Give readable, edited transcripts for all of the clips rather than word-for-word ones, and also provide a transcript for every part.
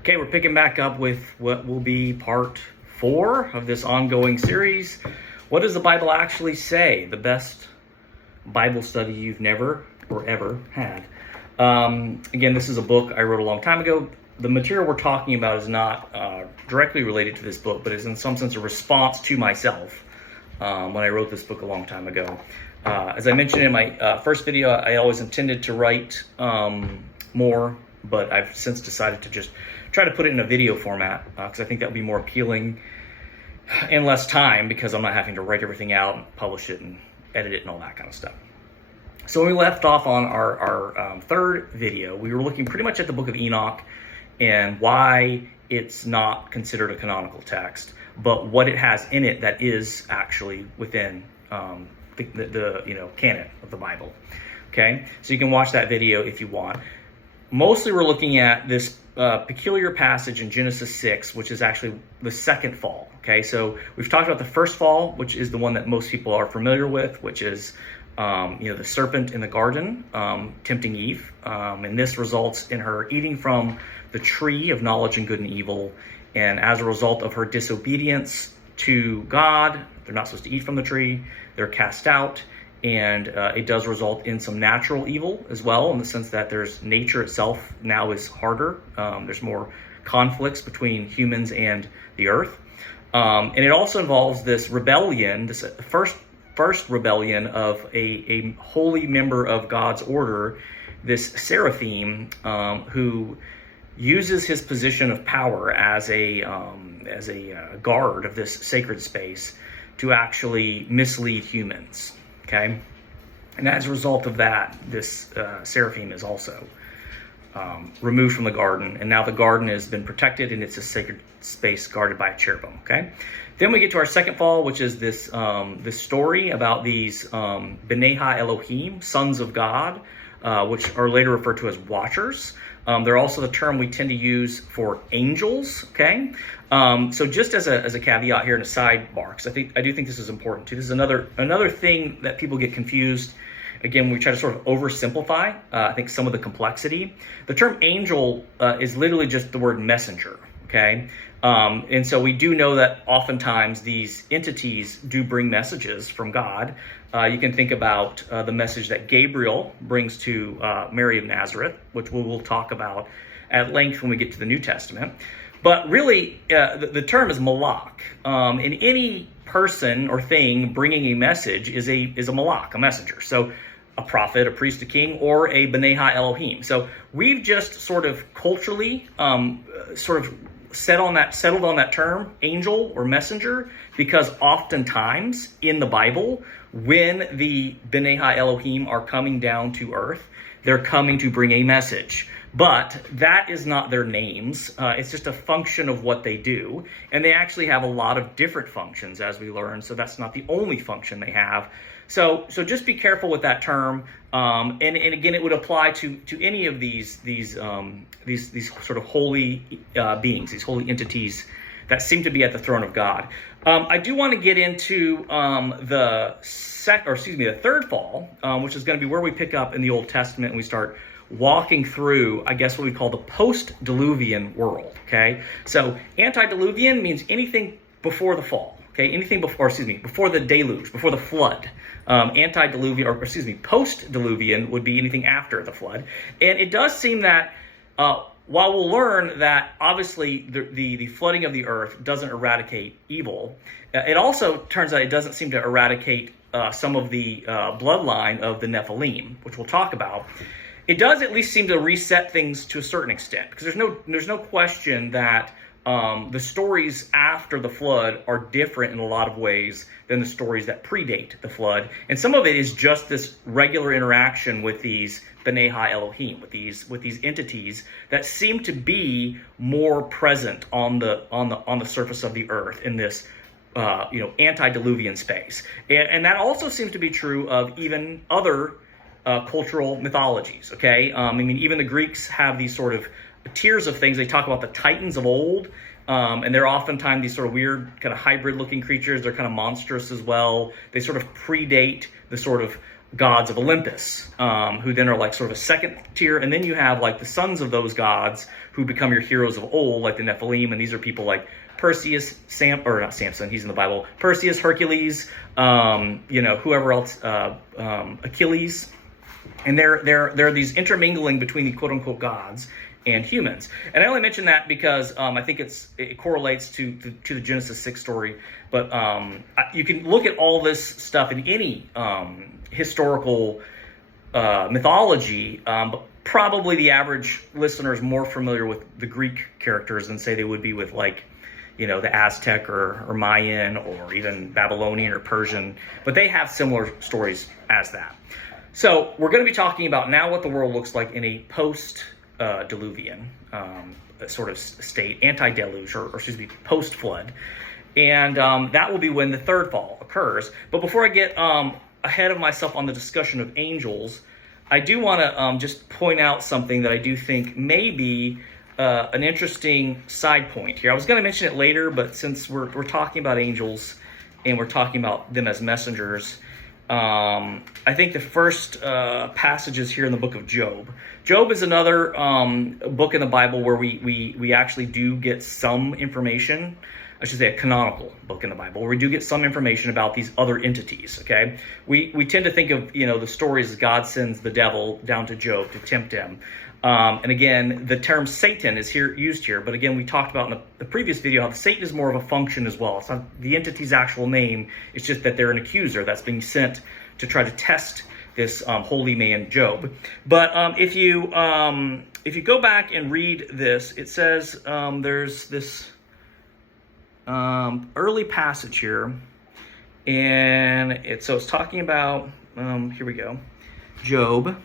Okay, we're picking back up with what will be part 4 of this ongoing series. What does the Bible actually say? The best Bible study you've never or ever had. Again, this is a book I wrote a long time ago. The material we're talking about is not directly related to this book, but is in some sense a response to myself when I wrote this book a long time ago. As I mentioned in my first video, I always intended to write more, but I've since decided to just try to put it in a video format because I think that would be more appealing and less time because I'm not having to write everything out and publish it and edit it and all that kind of stuff. So when we left off on our third video, we were looking pretty much at the book of Enoch and why it's not considered a canonical text, but what it has in it that is actually within the canon of the Bible. Okay, so you can watch that video if you want. Mostly we're looking at this peculiar passage in Genesis 6, which is actually the second fall. Okay, so we've talked about the first fall, which is the one that most people are familiar with, which is the serpent in the garden tempting Eve, and this results in her eating from the tree of knowledge and good and evil. And as a result of her disobedience to God, they're not supposed to eat from the tree. They're cast out. And it does result in some natural evil as well, in the sense that there's nature itself now is harder. There's more conflicts between humans and the earth. And it also involves this rebellion, this first rebellion of a holy member of God's order, this seraphim, who uses his position of power as a guard of this sacred space to actually mislead humans. Okay, and as a result of that, this seraphim is also removed from the garden, and now the garden has been protected, and it's a sacred space guarded by a cherubim. Okay, then we get to our second fall, which is this story about these B'nai Ha-Elohim, sons of God, which are later referred to as watchers. They're also the term we tend to use for angels. Okay, so just as a caveat here and a sidebar, because I do think this is important too. This is another thing that people get confused. Again, we try to sort of oversimplify. I think some of the complexity. The term angel is literally just the word messenger. Okay, and so we do know that oftentimes these entities do bring messages from God. You can think about the message that Gabriel brings to Mary of Nazareth, which we will talk about at length when we get to the New Testament. But really, the term is malak. And any person or thing bringing a message is a malak, a messenger. So a prophet, a priest, a king, or a B'nai Ha-Elohim. So we've just sort of culturally settled on that term, angel or messenger, because oftentimes in the Bible, when the B'nai Ha-Elohim are coming down to earth, they're coming to bring a message. But that is not their names. It's just a function of what they do. And they actually have a lot of different functions, as we learn. So that's not the only function they have. So just be careful with that term. And again, it would apply to any of these sort of holy beings, these holy entities that seem to be at the throne of God. I do want to get into the third fall, which is going to be where we pick up in the Old Testament and we start walking through, I guess, what we call the post-diluvian world. Okay, so antediluvian means anything before the fall. Okay, anything before the deluge, before the flood. Post-diluvian would be anything after the flood. And it does seem that while we'll learn that obviously the flooding of the earth doesn't eradicate evil, it also turns out it doesn't seem to eradicate some of the bloodline of the Nephilim, which we'll talk about. It does at least seem to reset things to a certain extent, because there's no question that the stories after the flood are different in a lot of ways than the stories that predate the flood. And some of it is just this regular interaction with these B'nai Ha-Elohim, with these entities that seem to be more present on the surface of the earth in this antediluvian space. And that also seems to be true of even other cultural mythologies. Okay, even the Greeks have these sort of tiers of things. They talk about the Titans of old, and they're oftentimes these sort of weird kind of hybrid looking creatures. They're kind of monstrous as well. They sort of predate the sort of gods of Olympus, who then are like sort of a second tier. And then you have like the sons of those gods who become your heroes of old, like the Nephilim. And these are people like Perseus, or not Samson, he's in the Bible, Perseus, Hercules, whoever else, Achilles. And there are these intermingling between the quote unquote gods and humans. And I only mention that because I think it correlates to the Genesis 6 story. But you can look at all this stuff in any historical mythology, but probably the average listener is more familiar with the Greek characters than say they would be with like, the Aztec or Mayan or even Babylonian or Persian, but they have similar stories as that. So we're going to be talking about now what the world looks like in a post-diluvian sort of state, anti-deluge, or excuse me, post-flood. And that will be when the third fall occurs. But before I get ahead of myself on the discussion of angels, I do want to just point out something that I do think may be an interesting side point here. I was going to mention it later, but since we're talking about angels and we're talking about them as messengers, I think the first passage is here in the book of Job. Job is another book in the Bible where we actually do get some information. I should say a canonical book in the Bible, where we do get some information about these other entities, okay? We tend to think of, the stories as God sends the devil down to Job to tempt him. And again, the term Satan is used here, but again, we talked about in the previous video how Satan is more of a function as well. It's not the entity's actual name, it's just that they're an accuser that's being sent to try to test this holy man Job. But if you go back and read this, it says there's this early passage here, and it's talking about here we go, Job.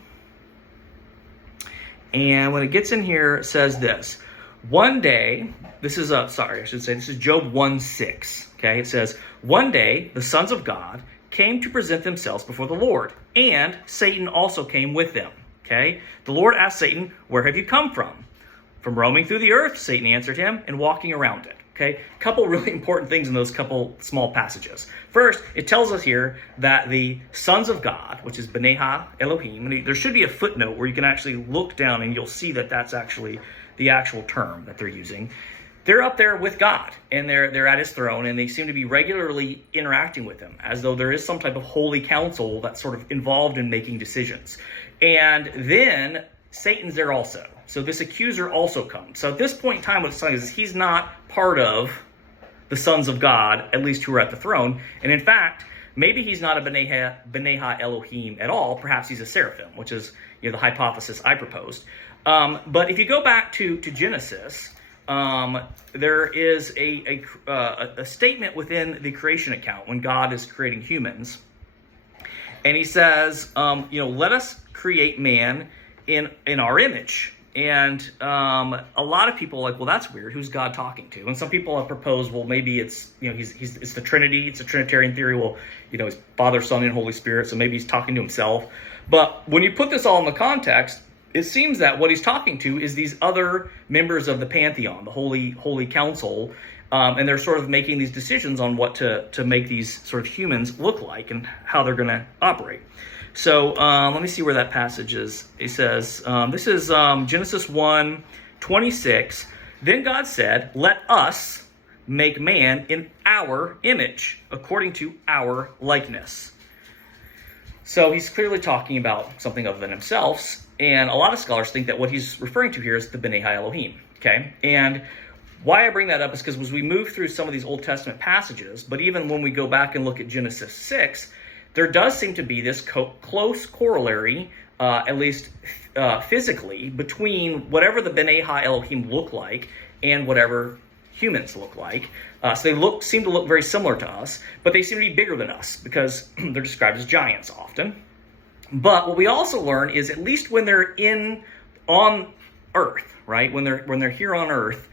And when it gets in here, it says this. One day, this is Job 1:6. Okay, it says, one day the sons of God came to present themselves before the Lord, and Satan also came with them. Okay, the Lord asked Satan, where have you come from? From roaming through the earth, Satan answered him, and walking around it. Okay, a couple really important things in those couple small passages. First, it tells us here that the sons of God, which is B'nai Ha-Elohim, and there should be a footnote where you can actually look down and you'll see that that's actually the actual term that they're using. They're up there with God, and they're at his throne, and they seem to be regularly interacting with him, as though there is some type of holy council that's sort of involved in making decisions. And then Satan's there also. So this accuser also comes. So at this point in time, what it's saying is he's not part of the sons of God, at least who are at the throne. And in fact, maybe he's not a B'nai Ha-Elohim at all. Perhaps he's a seraphim, which is the hypothesis I proposed. But if you go back to Genesis, there is a statement within the creation account when God is creating humans. And he says, let us create man in our image. And a lot of people are like, well, that's weird. Who's God talking to? And some people have proposed, well, maybe it's it's the Trinity. It's a Trinitarian theory. Well, it's Father, Son, and Holy Spirit. So maybe he's talking to himself. But when you put this all in the context, it seems that what he's talking to is these other members of the pantheon, the holy council, and they're sort of making these decisions on what to make these sort of humans look like and how they're going to operate. So let me see where that passage is. It says, this is Genesis 1:26. Then God said, let us make man in our image, according to our likeness. So he's clearly talking about something other than himself. And a lot of scholars think that what he's referring to here is the B'nai Ha-Elohim. Okay? And why I bring that up is because as we move through some of these Old Testament passages, but even when we go back and look at Genesis 6, there does seem to be this close corollary, at least physically, between whatever the B'nai Ha-Elohim look like and whatever humans look like. So they seem to look very similar to us, but they seem to be bigger than us because they're described as giants often. But what we also learn is at least when they're on Earth, right? When they're here on Earth,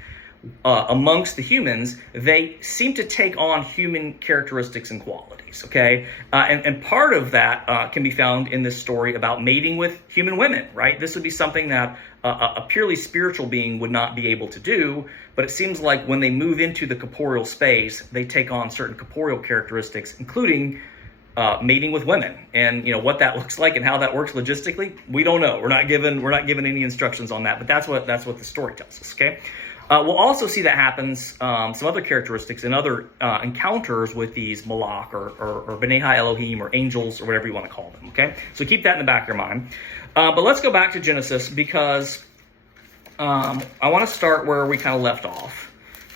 amongst the humans, they seem to take on human characteristics and qualities, okay? And part of that can be found in this story about mating with human women, right? This would be something that a purely spiritual being would not be able to do, but it seems like when they move into the corporeal space, they take on certain corporeal characteristics, including mating with women, and what that looks like and how that works logistically, we don't know. We're not given any instructions on that, but that's what the story tells us. Okay, we'll also see that happens some other characteristics and other encounters with these Malak or B'nai Elohim or angels or whatever you want to call them. Okay, so keep that in the back of your mind. But let's go back to Genesis because I want to start where we kind of left off,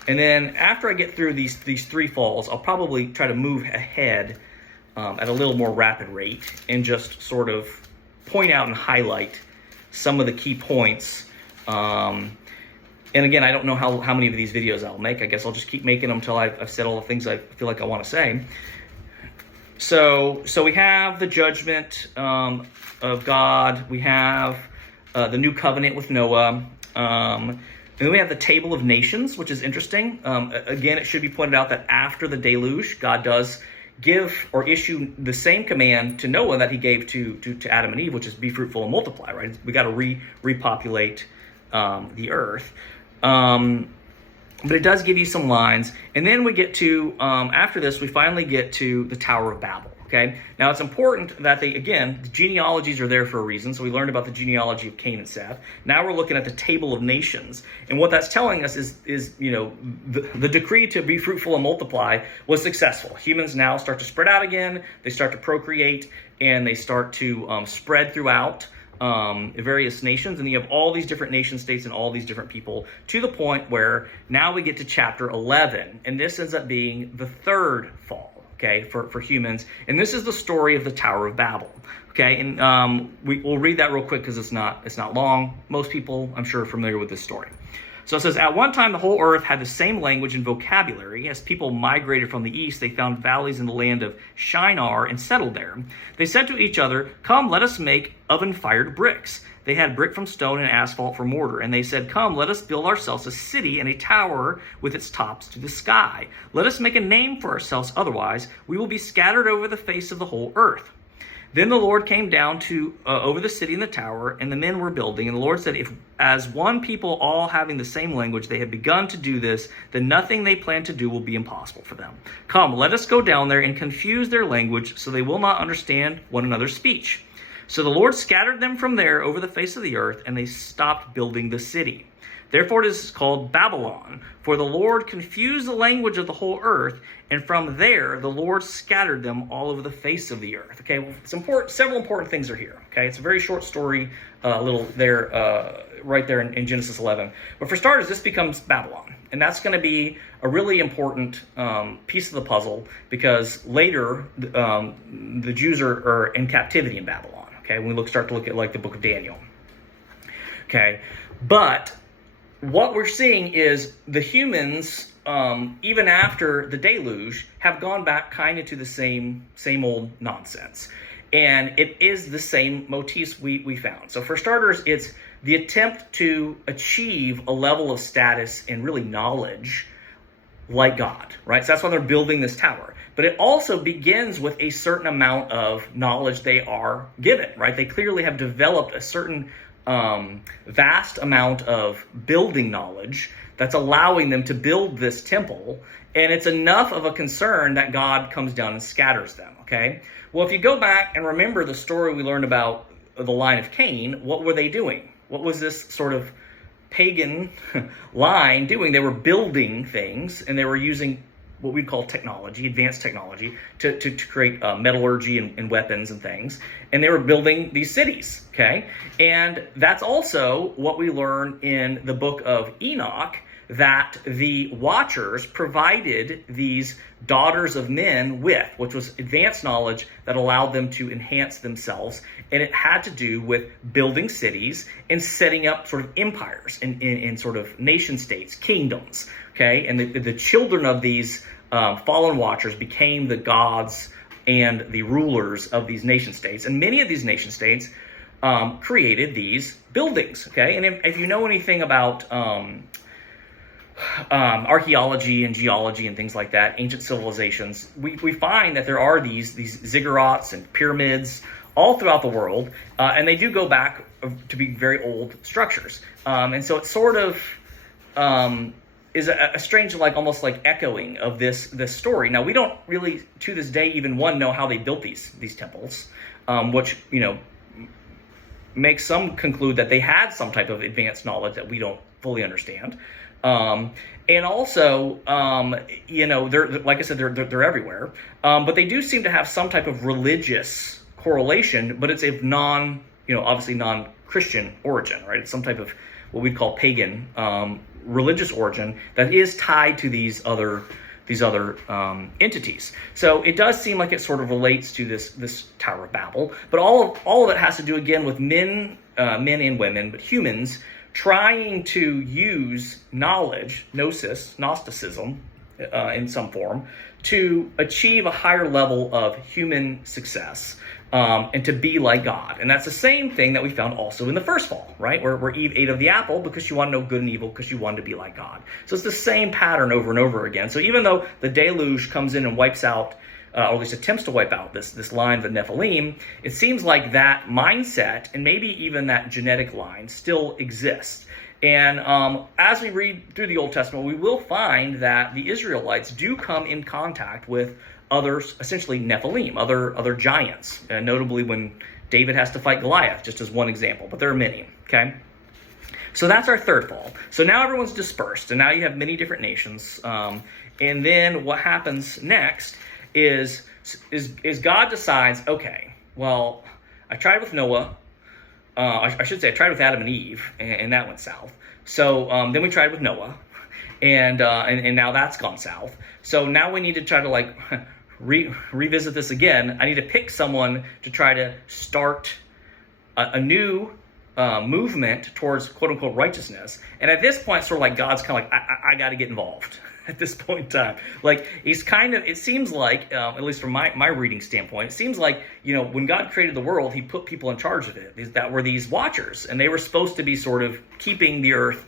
and then after I get through these three falls, I'll probably try to move ahead at a little more rapid rate and just sort of point out and highlight some of the key points. And again, I don't know how many of these videos I'll make. I guess I'll just keep making them until I've said all the things I feel like I want to say. So we have the judgment of God. We have the new covenant with Noah. And then we have the table of nations, which is interesting. Again, it should be pointed out that after the deluge, God does give or issue the same command to Noah that he gave to Adam and Eve, which is be fruitful and multiply, right? We got to repopulate the earth. But it does give you some lines. And then we get to, after this, we finally get to the Tower of Babel. Okay. Now it's important that the genealogies are there for a reason. So we learned about the genealogy of Cain and Seth. Now we're looking at the table of nations, and what that's telling us is the decree to be fruitful and multiply was successful. Humans now start to spread out again. They start to procreate, and they start to spread throughout various nations, and you have all these different nation states and all these different people, to the point where now we get to chapter 11, and this ends up being the third fall. Okay, for humans, and this is the story of the Tower of Babel. Okay, and we'll read that real quick because it's not long. Most people, I'm sure, are familiar with this story. So it says, at one time the whole earth had the same language and vocabulary. As people migrated from the east, they found valleys in the land of Shinar and settled there. They said to each other, "Come, let us make oven-fired bricks." They had brick from stone and asphalt for mortar. And they said, "Come, let us build ourselves a city and a tower with its tops to the sky. Let us make a name for ourselves, otherwise we will be scattered over the face of the whole earth." Then the Lord came down over the city and the tower, and the men were building. And the Lord said, if as one people, all having the same language, they have begun to do this, then nothing they plan to do will be impossible for them. Come, let us go down there and confuse their language, so they will not understand one another's speech. So the Lord scattered them from there over the face of the earth, and they stopped building the city. Therefore it is called Babylon, for the Lord confused the language of the whole earth, and from there the Lord scattered them all over the face of the earth. Okay, well, several important things are here. Okay, it's a very short story, little there, right there in Genesis 11. But for starters, this becomes Babylon, and that's going to be a really important piece of the puzzle, because later the Jews are in captivity in Babylon. Okay, when we start to look at like the book of Daniel. Okay, but what we're seeing is the humans, even after the deluge, have gone back kind of to the same old nonsense. And it is the same motifs we found. So for starters, it's the attempt to achieve a level of status and really knowledge like God, right? So that's why they're building this tower. But it also begins with a certain amount of knowledge they are given, right? They clearly have developed a certain vast amount of building knowledge that's allowing them to build this temple, and it's enough of a concern that God comes down and scatters them. Okay, well, if you go back and remember the story we learned about the line of Cain, what were they doing? What was this sort of pagan line doing? They were building things, and they were using what we'd call technology, advanced technology, to create metallurgy and weapons and things. And they were building these cities, okay? And that's also what we learn in the book of Enoch, that the Watchers provided these daughters of men with, which was advanced knowledge that allowed them to enhance themselves. And it had to do with building cities and setting up sort of empires in sort of nation states, kingdoms, okay? And the children of these fallen Watchers became the gods and the rulers of these nation states. And many of these nation states created these buildings, okay? And if you know anything about archaeology and geology and things like that, ancient civilizations, we find that there are these ziggurats and pyramids all throughout the world, and they do go back to be very old structures. And so it's sort of is a strange, like almost like echoing of this story. Now we don't really to this day even know how they built these temples, which makes some conclude that they had some type of advanced knowledge that we don't fully understand. And also, they're like I said, they're everywhere. But they do seem to have some type of religious correlation, but it's a obviously non-Christian origin, right? It's some type of what we'd call pagan religious origin that is tied to these other entities. So it does seem like it sort of relates to this Tower of Babel, but all of it has to do again with men and women, but humans trying to use knowledge, Gnosticism, in some form, to achieve a higher level of human success, and to be like God. And that's the same thing that we found also in the first fall, right? Where Eve ate of the apple because she wanted to know good and evil, because she wanted to be like God. So it's the same pattern over and over again. So even though the deluge comes in and wipes out, or at least attempts to wipe out this line of the Nephilim, it seems like that mindset and maybe even that genetic line still exists. And as we read through the Old Testament, we will find that the Israelites do come in contact with others, essentially Nephilim, other giants, notably when David has to fight Goliath, just as one example, but there are many, okay? So that's our third fall. So now everyone's dispersed, and now you have many different nations. And then what happens next is God decides, okay, well, I tried with Noah. I should say I tried with Adam and Eve, and that went south. So then we tried with Noah, and now that's gone south. So now we need to try to revisit this again. I need to pick someone to try to start a new movement towards quote unquote righteousness. And at this point, sort of like God's kind of like, I got to get involved. At this point in time, like he's kind of, it seems like, at least from my reading standpoint, it seems like, when God created the world, he put people in charge of it that were these watchers, and they were supposed to be sort of keeping the earth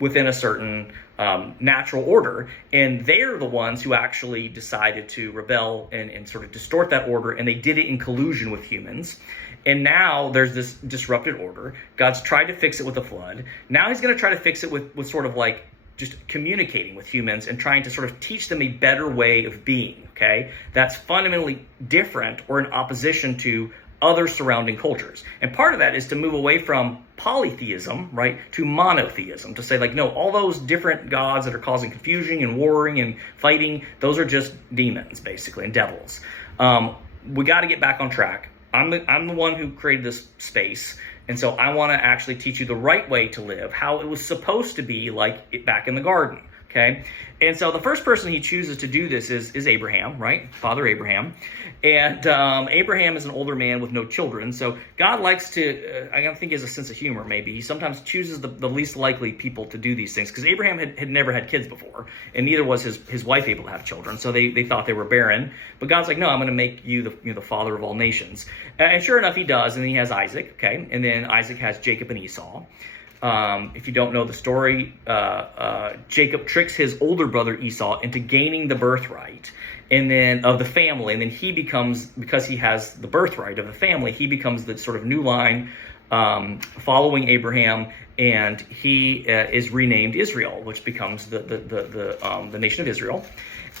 within a certain natural order, and they're the ones who actually decided to rebel and sort of distort that order, and they did it in collusion with humans. And now there's this disrupted order. God's tried to fix it with a flood. Now he's going to try to fix it with sort of like just communicating with humans and trying to sort of teach them a better way of being, okay? That's fundamentally different or in opposition to other surrounding cultures. And part of that is to move away from polytheism, right, to monotheism, to say like, no, all those different gods that are causing confusion and warring and fighting, those are just demons, basically, and devils. We got to get back on track. I'm the one who created this space. And so I want to actually teach you the right way to live, how it was supposed to be like it back in the garden, okay? And so the first person he chooses to do this is Abraham, right? Father Abraham. And Abraham is an older man with no children. So God likes to, I think he has a sense of humor maybe. He sometimes chooses the least likely people to do these things, because Abraham had never had kids before, and neither was his wife able to have children. So they thought they were barren. But God's like, no, I'm going to make you the father of all nations. And sure enough, he does. And then he has Isaac, okay? And then Isaac has Jacob and Esau. If you don't know the story, Jacob tricks his older brother Esau into gaining the birthright and then of the family, and then he becomes, because he has the birthright of the family, he becomes the sort of new line following Abraham, and he is renamed Israel, which becomes the nation of Israel.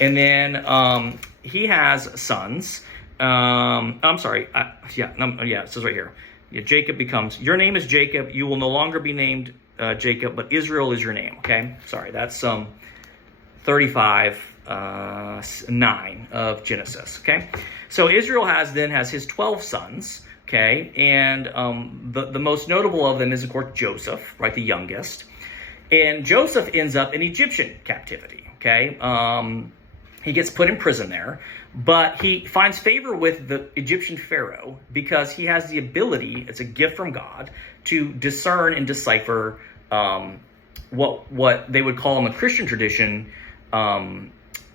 And then he has sons. I'm sorry. It says right here. Yeah, Jacob becomes, your name is Jacob. You will no longer be named Jacob, but Israel is your name. Okay, sorry, that's 35:9 of Genesis. Okay, so Israel has his 12 sons. Okay, and the most notable of them is of course Joseph, right, the youngest, and Joseph ends up in Egyptian captivity. Okay. He gets put in prison there, but he finds favor with the Egyptian pharaoh because he has the ability, it's a gift from God, to discern and decipher what they would call in the Christian tradition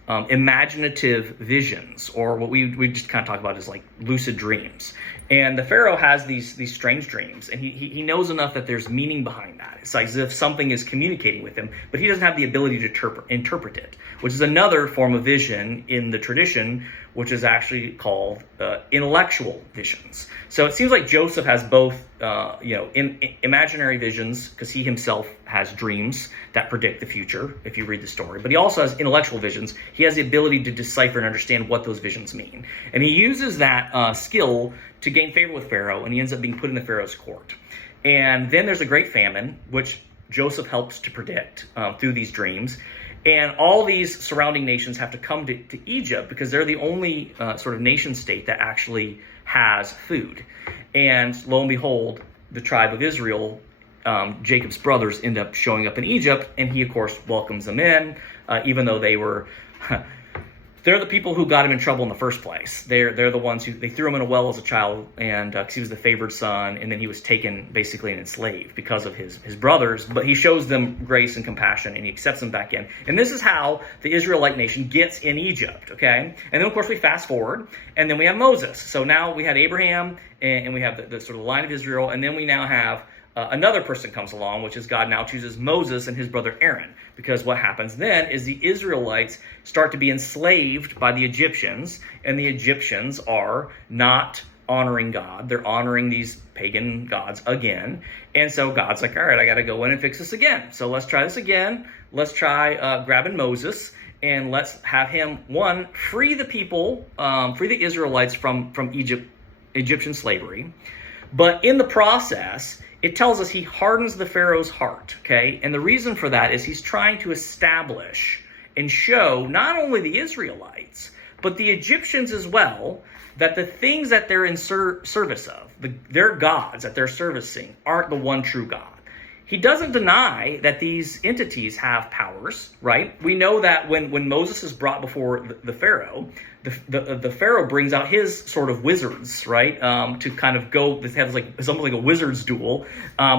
imaginative visions, or what we just kind of talk about as like lucid dreams. And the pharaoh has these strange dreams, and he knows enough that there's meaning behind that. It's like as if something is communicating with him, but he doesn't have the ability to interpret it, which is another form of vision in the tradition which is actually called intellectual visions. So it seems like Joseph has both, imaginary visions, because he himself has dreams that predict the future, if you read the story. But he also has intellectual visions. He has the ability to decipher and understand what those visions mean. And he uses that skill to gain favor with Pharaoh, and he ends up being put in the Pharaoh's court. And then there's a great famine, which Joseph helps to predict through these dreams. And all these surrounding nations have to come to Egypt because they're the only sort of nation state that actually has food. And lo and behold, the tribe of Israel, Jacob's brothers, end up showing up in Egypt, and he, of course, welcomes them in, even though they were... They're the people who got him in trouble in the first place. They're the ones who, they threw him in a well as a child, and because he was the favored son, and then he was taken basically and enslaved because of his brothers. But he shows them grace and compassion, and he accepts them back in. And this is how the Israelite nation gets in Egypt, okay? And then, of course, we fast forward, and then we have Moses. So now we had Abraham, and we have the sort of line of Israel, and then we now have another person comes along, which is God now chooses Moses and his brother Aaron. Because what happens then is the Israelites start to be enslaved by the Egyptians, and the Egyptians are not honoring God. They're honoring these pagan gods again. And so God's like, all right, I got to go in and fix this again. So let's try this again. Let's try grabbing Moses, and let's have him, one, free the people, free the Israelites from Egyptian slavery. But in the process, it tells us he hardens the Pharaoh's heart, okay? And the reason for that is he's trying to establish and show not only the Israelites, but the Egyptians as well, that the things that they're in service of, their gods that they're servicing, aren't the one true God. He doesn't deny that these entities have powers, right? We know that when Moses is brought before the Pharaoh, the Pharaoh brings out his sort of wizards, right? To kind of go, this has it's almost like a wizard's duel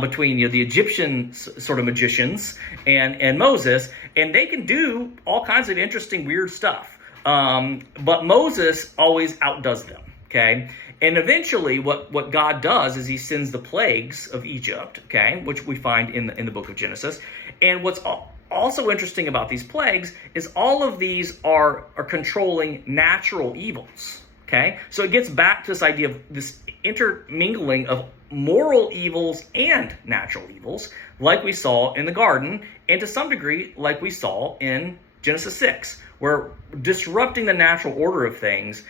between the Egyptian sort of magicians and Moses, and they can do all kinds of interesting, weird stuff. But Moses always outdoes them, okay? And eventually what God does is he sends the plagues of Egypt, okay, which we find in the book of Genesis. And what's also interesting about these plagues is all of these are controlling natural evils, okay? So it gets back to this idea of this intermingling of moral evils and natural evils, like we saw in the garden, and to some degree like we saw in Genesis 6, where disrupting the natural order of things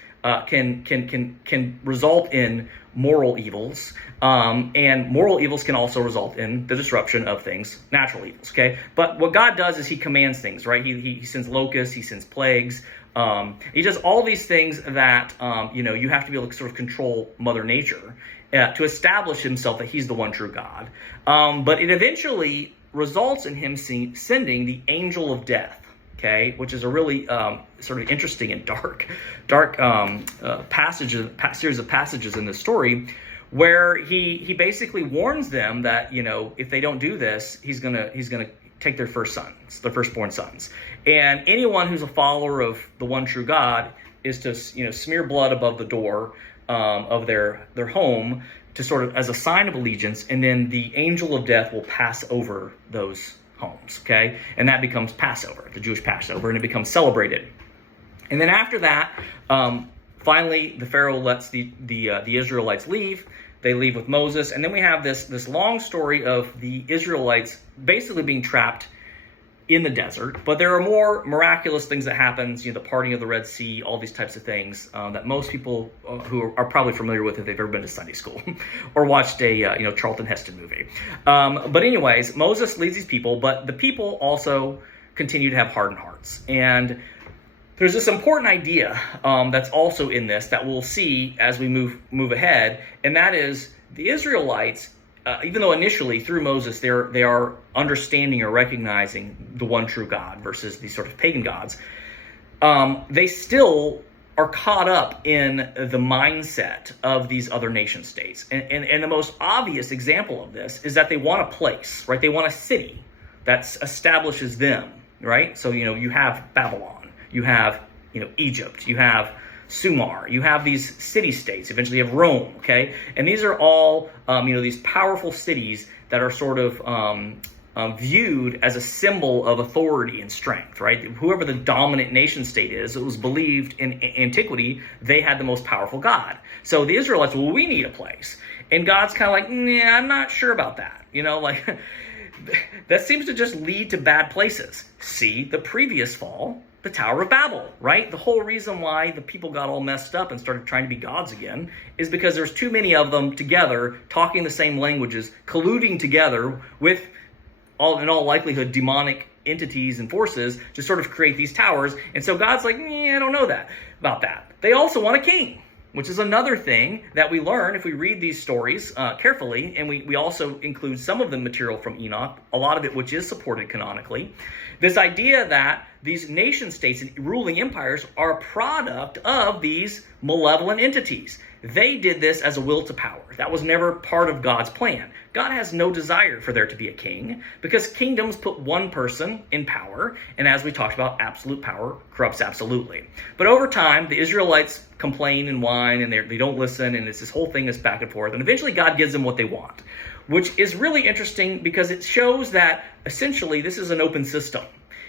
can result in moral evils, and moral evils can also result in the disruption of things, natural evils. Okay, but what God does is He commands things, right? He sends locusts, He sends plagues. He does all these things that you have to be able to sort of control Mother Nature to establish Himself that He's the one true God. But it eventually results in Him sending the angel of death. Okay, which is a really sort of interesting and dark series of passages in this story, where he basically warns them that if they don't do this, he's gonna take their firstborn sons, and anyone who's a follower of the one true God is to smear blood above the door of their home to sort of as a sign of allegiance, and then the angel of death will pass over those homes, okay? And that becomes Passover, the Jewish Passover, and it becomes celebrated. And then after that, finally, the Pharaoh lets the Israelites leave. They leave with Moses, and then we have this long story of the Israelites basically being trapped in the desert. But there are more miraculous things that happens, the parting of the Red Sea, all these types of things that most people who are probably familiar with if they've ever been to Sunday school or watched a Charlton Heston movie. But anyways, Moses leads these people, but the people also continue to have hardened hearts. And there's this important idea that's also in this that we'll see as we move ahead, and that is the Israelites. Even though initially through Moses they are understanding or recognizing the one true God versus these sort of pagan gods, they still are caught up in the mindset of these other nation states. And the most obvious example of this is that they want a place, right? They want a city that establishes them, right? So you have Babylon, you have Egypt, you have Sumer, you have these city-states, eventually you have Rome, okay? And these are all, these powerful cities that are sort of viewed as a symbol of authority and strength, right? Whoever the dominant nation state is, it was believed in antiquity they had the most powerful god. So the Israelites, well, we need a place. And God's kind of like, nah, I'm not sure about that. Like that seems to just lead to bad places. See the previous fall, the Tower of Babel, right? The whole reason why the people got all messed up and started trying to be gods again is because there's too many of them together, talking the same languages, colluding together with, in all likelihood, demonic entities and forces to sort of create these towers. And so God's like, I don't know about that. They also want a king, which is another thing that we learn if we read these stories carefully. And we also include some of the material from Enoch, a lot of it which is supported canonically. This idea that these nation states and ruling empires are a product of these malevolent entities. They did this as a will to power. That was never part of God's plan. God has no desire for there to be a king because kingdoms put one person in power. And as we talked about, absolute power corrupts absolutely. But over time, the Israelites complain and whine and they don't listen. And it's this whole thing is back and forth. And eventually God gives them what they want, which is really interesting because it shows that essentially this is an open system.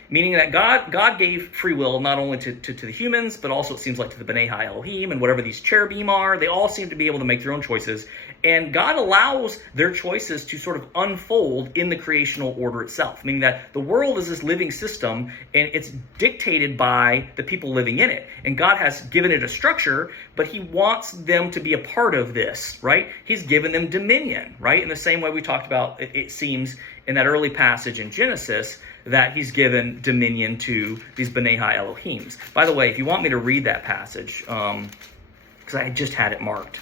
Meaning that God gave free will not only to the humans, but also it seems like to the B'nai Elohim and whatever these cherubim are. They all seem to be able to make their own choices. And God allows their choices to sort of unfold in the creational order itself. Meaning that the world is this living system and it's dictated by the people living in it. And God has given it a structure, but he wants them to be a part of this, right? He's given them dominion, right? In the same way we talked about, it seems, in that early passage in Genesis, that he's given dominion to these B'nai Elohims. By the way, if you want me to read that passage, because I just had it marked,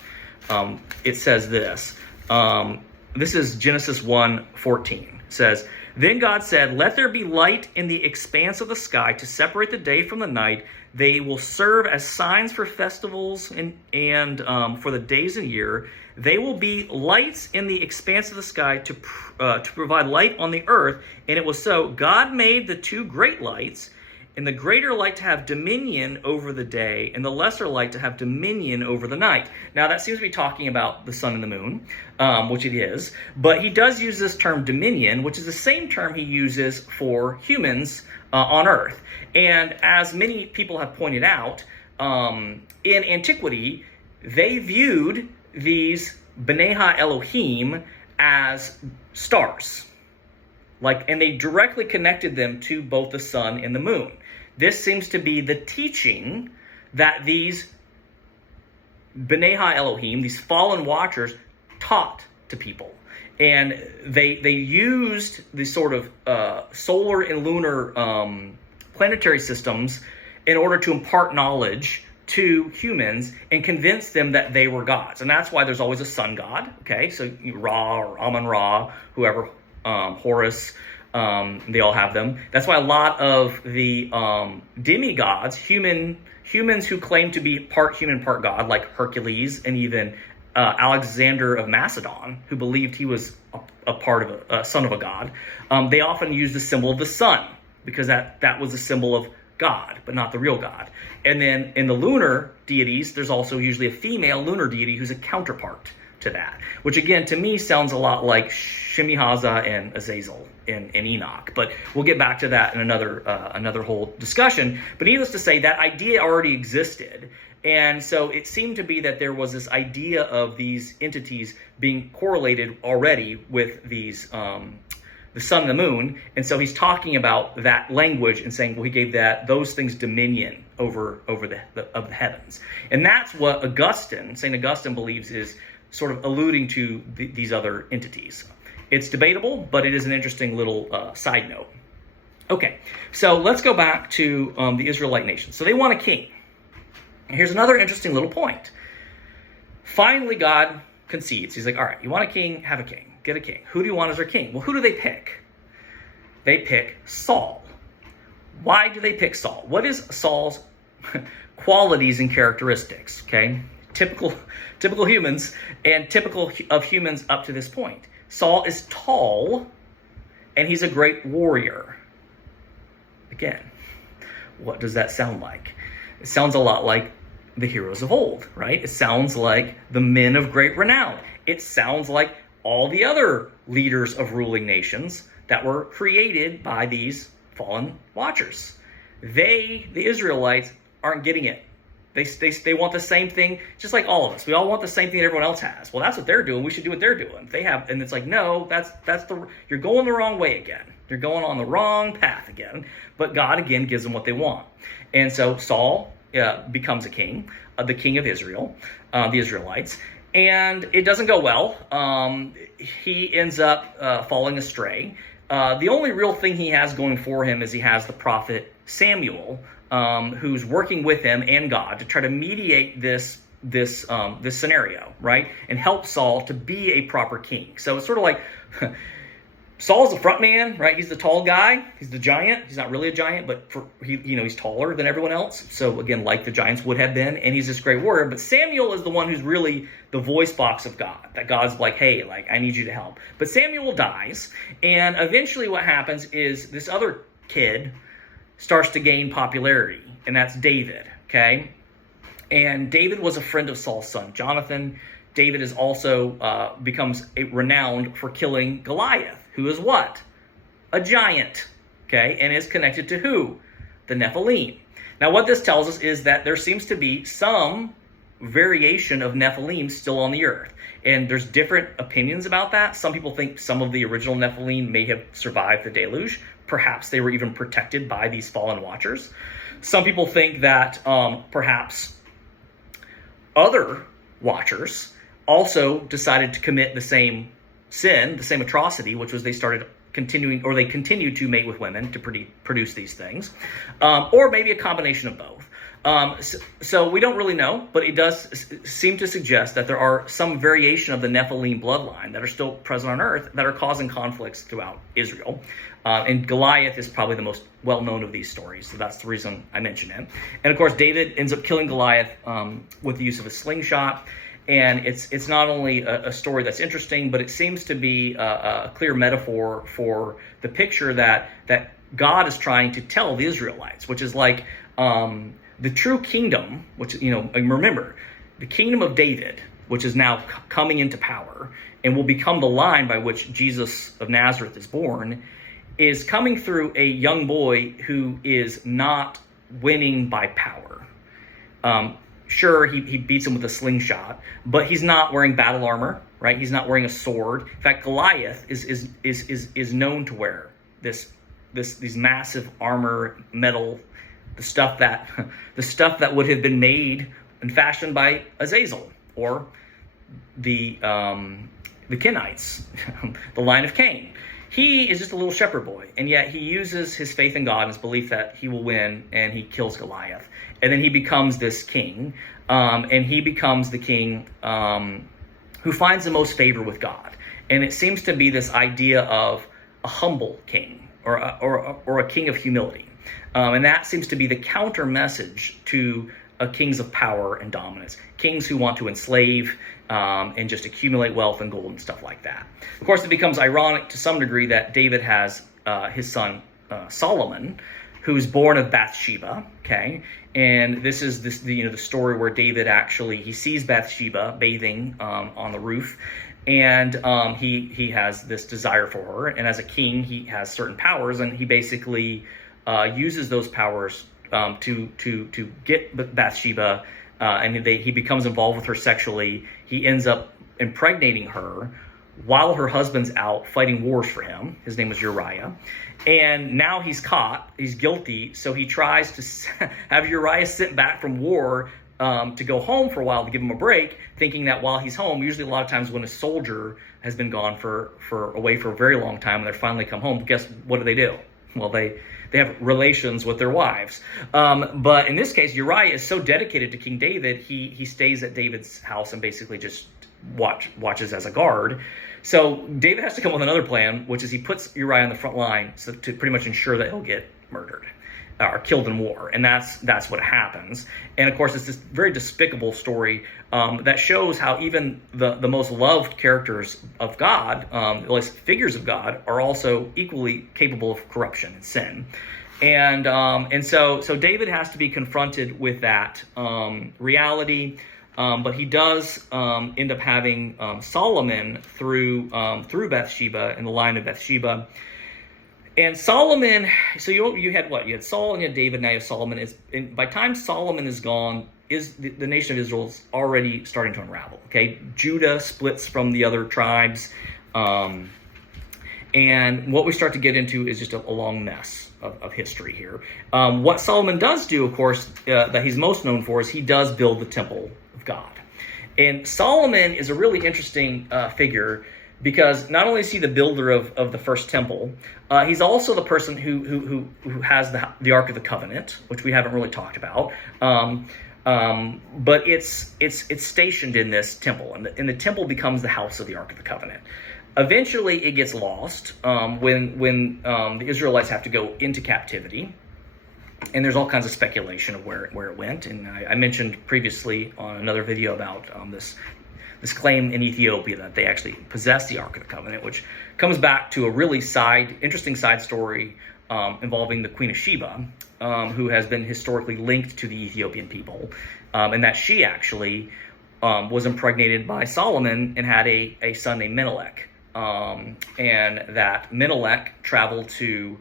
it says this. This is Genesis 1:14. It says, "Then God said, 'Let there be light in the expanse of the sky to separate the day from the night. They will serve as signs for festivals and for the days of the year. They will be lights in the expanse of the sky to provide light on the earth.' And it was so. God made the two great lights, and the greater light to have dominion over the day, and the lesser light to have dominion over the night." Now, that seems to be talking about the sun and the moon, which it is. But he does use this term dominion, which is the same term he uses for humans on earth. And as many people have pointed out, in antiquity, they viewed these B'nai Elohim as stars. And they directly connected them to both the sun and the moon. This seems to be the teaching that these B'nai Elohim, these fallen watchers, taught to people. And they used the sort of solar and lunar planetary systems in order to impart knowledge to humans and convince them that they were gods. And that's why there's always a sun god, okay? So Ra or Amun-Ra, whoever, Horus, they all have them. That's why a lot of the demigods, humans who claim to be part human, part god, like Hercules and even Alexander of Macedon, who believed he was a part of a son of a god, they often use the symbol of the sun because that was a symbol of God, but not the real God. And then in the lunar deities, there's also usually a female lunar deity who's a counterpart to that, which again, to me, sounds a lot like Shemi-Haza and Azazel in Enoch. But we'll get back to that in another whole discussion. But needless to say, that idea already existed. And so it seemed to be that there was this idea of these entities being correlated already with these the sun and the moon. And so he's talking about that language and saying, well, he gave those things dominion over the heavens. And that's what St. Augustine believes is sort of alluding to these other entities. It's debatable, but it is an interesting little side note. Okay, so let's go back to the Israelite nation. So they want a king. And here's another interesting little point. Finally, God concedes. He's like, all right, you want a king? Have a king. Get a king. Who do you want as their king? Well, who do they pick? They pick Saul. Why do they pick Saul? What is Saul's qualities and characteristics? Okay, typical humans and typical of humans up to this point. Saul is tall, and he's a great warrior. Again, what does that sound like? It sounds a lot like the heroes of old, right? It sounds like the men of great renown. It sounds like all the other leaders of ruling nations that were created by these fallen watchers. The Israelites, aren't getting it. They want the same thing, just like all of us. We all want the same thing that everyone else has. Well, that's what they're doing. We should do what they're doing. And it's like, no, you're going the wrong way again. You're going on the wrong path again. But God again gives them what they want. And so Saul becomes a king, the king of Israel, the Israelites, and it doesn't go well. He ends up falling astray. The only real thing he has going for him is he has the prophet Samuel, who's working with him and God to try to mediate this scenario, right, and help Saul to be a proper king. So it's sort of like Saul's the front man, right? He's the tall guy. He's the giant. He's not really a giant, but he's taller than everyone else. So again, like the giants would have been, and he's this great warrior. But Samuel is the one who's really the voice box of God. That God's like, hey, like I need you to help. But Samuel dies, and eventually what happens is this other kid starts to gain popularity, and that's David. Okay, and David was a friend of Saul's son Jonathan. David is also becomes renowned for killing Goliath, who is what? A giant, okay? And is connected to who? The Nephilim. Now, what this tells us is that there seems to be some variation of Nephilim still on the earth. And there's different opinions about that. Some people think some of the original Nephilim may have survived the deluge. Perhaps they were even protected by these fallen watchers. Some people think that perhaps other watchers also decided to commit the same sin, the same atrocity, which was they continued to mate with women to produce these things, or maybe a combination of both. So we don't really know, but it does seem to suggest that there are some variation of the Nephilim bloodline that are still present on earth that are causing conflicts throughout Israel. And Goliath is probably the most well-known of these stories, so that's the reason I mention it. And of course, David ends up killing Goliath with the use of a slingshot. And it's not only a story that's interesting, but it seems to be a clear metaphor for the picture that God is trying to tell the Israelites, which is like the true kingdom, which, and remember, the kingdom of David, which is now coming into power and will become the line by which Jesus of Nazareth is born, is coming through a young boy who is not winning by power. Sure, he beats him with a slingshot, but he's not wearing battle armor, right? He's not wearing a sword. In fact, Goliath is known to wear these massive armor, metal, the stuff that would have been made and fashioned by Azazel or the Kenites, the line of Cain. He is just a little shepherd boy, and yet he uses his faith in God and his belief that he will win, and he kills Goliath. And then he becomes this king, and he becomes the king who finds the most favor with God. And it seems to be this idea of a humble king or a king of humility. And that seems to be the counter message to kings of power and dominance, kings who want to enslave and just accumulate wealth and gold and stuff like that. Of course, it becomes ironic to some degree that David has his son Solomon, who's born of Bathsheba. Okay, and this is the story where David he sees Bathsheba bathing on the roof, and he has this desire for her. And as a king, he has certain powers, and he basically uses those powers to get Bathsheba, and he becomes involved with her sexually. He ends up impregnating her while her husband's out fighting wars for him. His name was Uriah. And now he's caught, he's guilty, so he tries to have Uriah sent back from war to go home for a while to give him a break, thinking that while he's home, usually a lot of times when a soldier has been gone away for a very long time and they finally come home, guess what do? Well, they have relations with their wives. But in this case, Uriah is so dedicated to King David, he stays at David's house and basically just watches as a guard. So David has to come with another plan, which is he puts Uriah on the front line to pretty much ensure that he'll get murdered or killed in war. And that's what happens. And of course, it's this very despicable story that shows how even the most loved characters of God, at least figures of God, are also equally capable of corruption and sin. And so David has to be confronted with that reality. But he does end up having Solomon through Bathsheba, in the line of Bathsheba. And Solomon, so you had what? You had Saul and you had David, now you have Solomon. And by the time Solomon is gone, the nation of Israel is already starting to unravel. Okay, Judah splits from the other tribes. And what we start to get into is just a long mess of history here. What Solomon does do, of course, that he's most known for is he does build the temple of God. And Solomon is a really interesting figure because not only is he the builder of the first temple, he's also the person who has the Ark of the Covenant, which we haven't really talked about. But it's stationed in this temple, and the temple becomes the house of the Ark of the Covenant. Eventually, it gets lost when the Israelites have to go into captivity, and there's all kinds of speculation of where it went. And I mentioned previously on another video about this claim in Ethiopia that they actually possessed the Ark of the Covenant, which comes back to a really interesting side story involving the Queen of Sheba, who has been historically linked to the Ethiopian people, and that she actually was impregnated by Solomon and had a son named Menelik. And that Menelik traveled to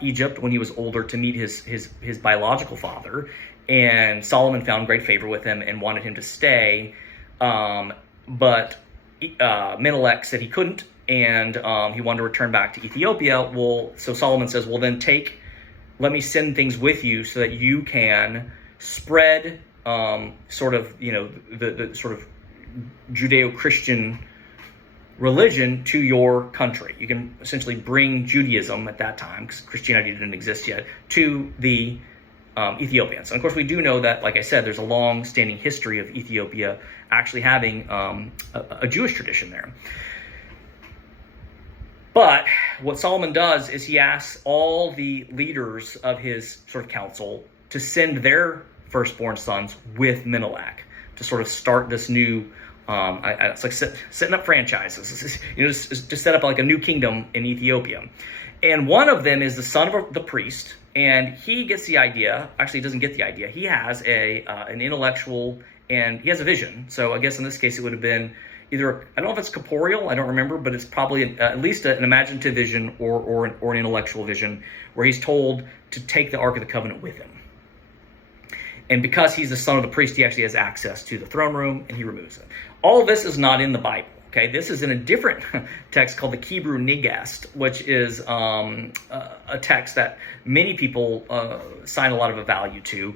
Egypt when he was older to meet his biological father, and Solomon found great favor with him and wanted him to stay, but Menelik said he couldn't, and he wanted to return back to Ethiopia. Well, so Solomon says, well, then let me send things with you so that you can spread sort of, the sort of Judeo-Christian religion to your country. You can essentially bring Judaism at that time, because Christianity didn't exist yet, to the Ethiopians. And of course, we do know that, like I said, there's a long-standing history of Ethiopia actually having a Jewish tradition there. But what Solomon does is he asks all the leaders of his sort of council to send their firstborn sons with Menelik to sort of start this new it's like setting up franchises, just to set up like a new kingdom in Ethiopia. And one of them is the son of the priest, and he gets the idea. Actually, he doesn't get the idea. He has an intellectual, and he has a vision. So I guess in this case, it would have been either, I don't know if it's corporeal, I don't remember, but it's probably at least an imaginative vision or an intellectual vision, where he's told to take the Ark of the Covenant with him. And because he's the son of the priest, he actually has access to the throne room, and he removes it. All this is not in the Bible, okay? This is in a different text called the Hebrew Nagast, which is a text that many people assign a lot of a value to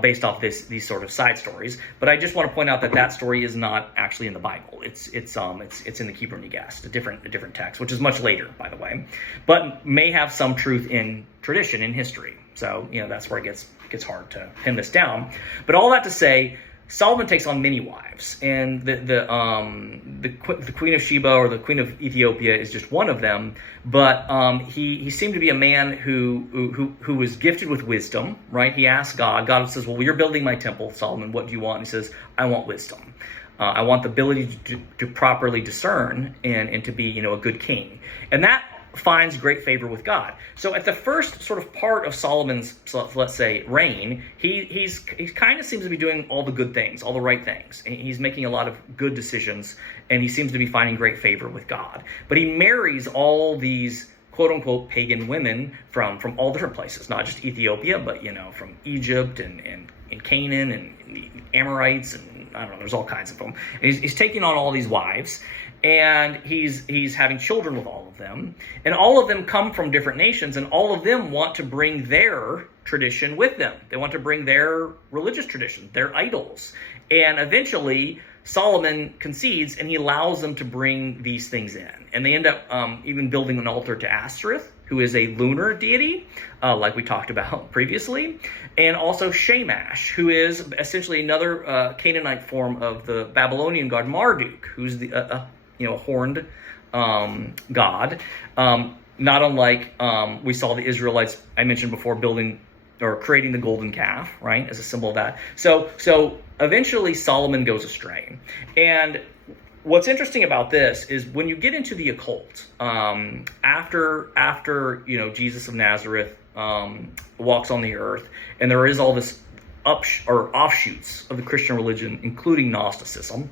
based off these sort of side stories. But I just want to point out that story is not actually in the Bible. It's in the Hebrew Nagast, a different text, which is much later, by the way, but may have some truth in tradition, in history. So that's where it gets hard to pin this down. But all that to say, Solomon takes on many wives, and the Queen of Sheba, or the Queen of Ethiopia, is just one of them. But he seemed to be a man who was gifted with wisdom, right? He asked God. God says, "Well, you're building my temple, Solomon. What do you want?" And he says, "I want wisdom. I want the ability to properly discern and to be, a good king." And that finds great favor with God. So at the first sort of part of Solomon's, let's say, reign, he kind of seems to be doing all the good things, all the right things. And he's making a lot of good decisions, and he seems to be finding great favor with God. But he marries all these quote-unquote pagan women from all different places, not just Ethiopia, but from Egypt and Canaan and the Amorites, and I don't know, there's all kinds of them. And he's taking on all these wives, and he's having children with all of them, and all of them come from different nations, and all of them want to bring their tradition with them. They want to bring their religious tradition, their idols. And eventually Solomon concedes, and he allows them to bring these things in. And they end up even building an altar to Ashtoreth, who is a lunar deity, like we talked about previously, and also Shamash, who is essentially another Canaanite form of the Babylonian god Marduk, who's the horned god. Not unlike we saw the Israelites, I mentioned before, building or creating the golden calf, right, as a symbol of that. So eventually Solomon goes astray. And what's interesting about this is when you get into the occult, after Jesus of Nazareth walks on the earth, and there is all this offshoots of the Christian religion, including Gnosticism,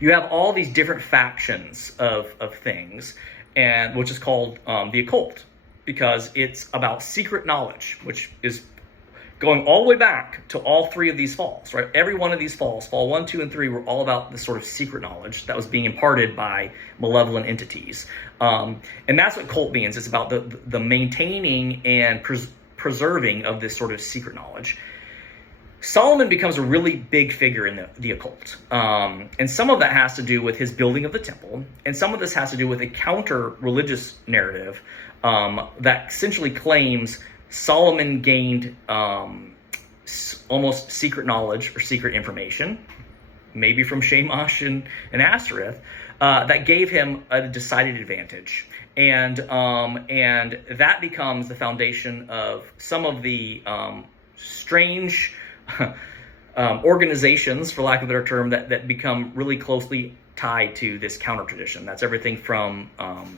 you have all these different factions of things, and which is called the occult. because it's about secret knowledge, which is going all the way back to all three of these falls, right? Every one of these falls, fall 1, 2, and 3, were all about this sort of secret knowledge that was being imparted by malevolent entities. And that's what cult means. It's about the maintaining and preserving of this sort of secret knowledge. Solomon becomes a really big figure in the occult. And some of that has to do with his building of the temple. And some of this has to do with a counter-religious narrative that essentially claims Solomon gained almost secret knowledge or secret information, maybe from Shamash and Ashereth, that gave him a decided advantage. And that becomes the foundation of some of the strange organizations, for lack of a better term, that become really closely tied to this counter tradition. That's everything from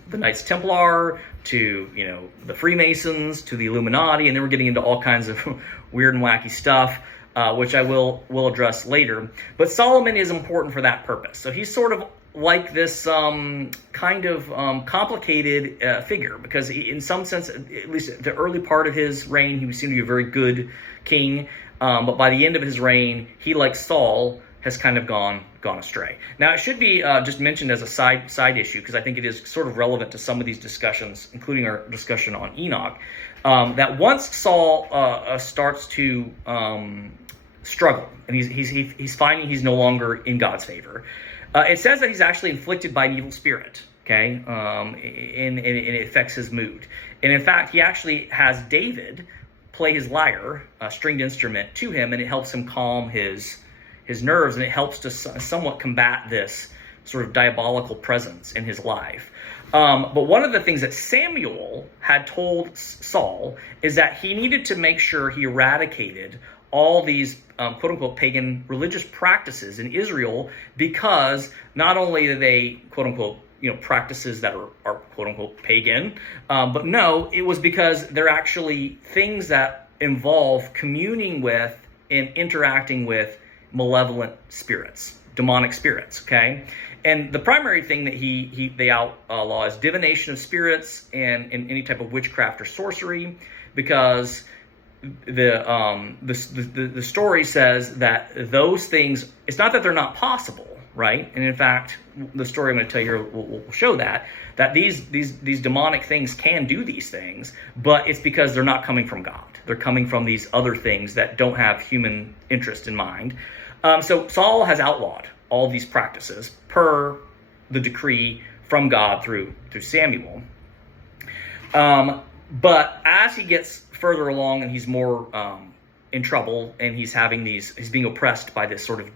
the Knights Templar to the Freemasons to the Illuminati, and then we're getting into all kinds of weird and wacky stuff, which I will address later. But Solomon is important for that purpose. So he's sort of like this kind of complicated figure, because in some sense, at least the early part of his reign, he seemed to be a very good king. But by the end of his reign, he, like Saul, has kind of gone astray. Now, it should be just mentioned as a side issue, because I think it is sort of relevant to some of these discussions, including our discussion on Enoch, that once Saul starts to struggle, and he's finding he's no longer in God's favor, it says that he's actually inflicted by an evil spirit, okay, and it affects his mood. And in fact, he actually has David play his lyre, a stringed instrument, to him, and it helps him calm his nerves, and it helps to somewhat combat this sort of diabolical presence in his life. But one of the things that Samuel had told Saul is that he needed to make sure he eradicated all these quote-unquote pagan religious practices in Israel, because not only are they quote-unquote practices that are quote-unquote pagan, but no, it was because they're actually things that involve communing with and interacting with malevolent spirits, demonic spirits, okay? And the primary thing that they outlaw is divination of spirits and any type of witchcraft or sorcery, because the story says that those things, it's not that they're not possible, right? And in fact, the story I'm going to tell you here will show that these demonic things can do these things, but it's because they're not coming from God. They're coming from these other things that don't have human interest in mind. So Saul has outlawed all these practices per the decree from God through Samuel. But as he gets further along and he's more in trouble, and he's being oppressed by this sort of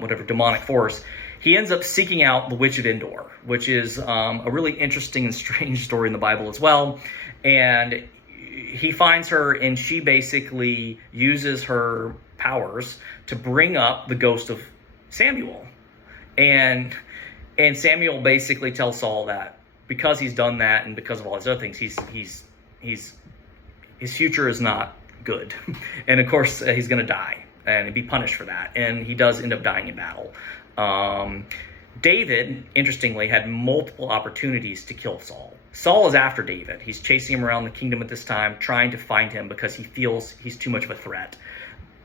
whatever demonic force, he ends up seeking out the Witch of Endor, which is a really interesting and strange story in the Bible as well. And he finds her, and she basically uses her powers to bring up the ghost of Samuel. And Samuel basically tells Saul that because he's done that and because of all his other things, his future is not good. And of course, he's going to die and be punished for that. And he does end up dying in battle. David, interestingly, had multiple opportunities to kill Saul. Saul is after David. He's chasing him around the kingdom at this time, trying to find him because he feels he's too much of a threat.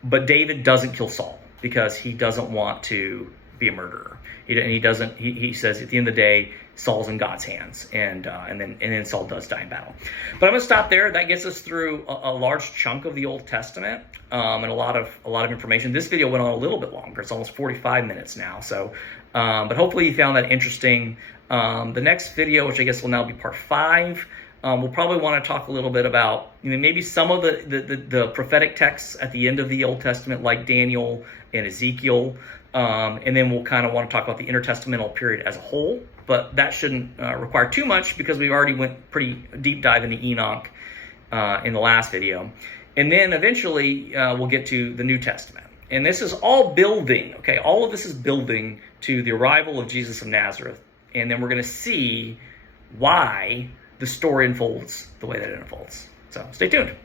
But David doesn't kill Saul because he doesn't want to be a murderer. He says at the end of the day, Saul's in God's hands, and then Saul does die in battle. But I'm going to stop there. That gets us through a large chunk of the Old Testament and a lot of information. This video went on a little bit longer. It's almost 45 minutes now. So, but hopefully you found that interesting. The next video, which I guess will now be part 5, we'll probably want to talk a little bit about maybe some of the prophetic texts at the end of the Old Testament, like Daniel and Ezekiel. And then we'll kind of want to talk about the intertestamental period as a whole, but that shouldn't require too much because we already went pretty deep dive into Enoch in the last video. And then eventually we'll get to the New Testament. And this is all building, okay? All of this is building to the arrival of Jesus of Nazareth. And then we're going to see why the story unfolds the way that it unfolds. So stay tuned.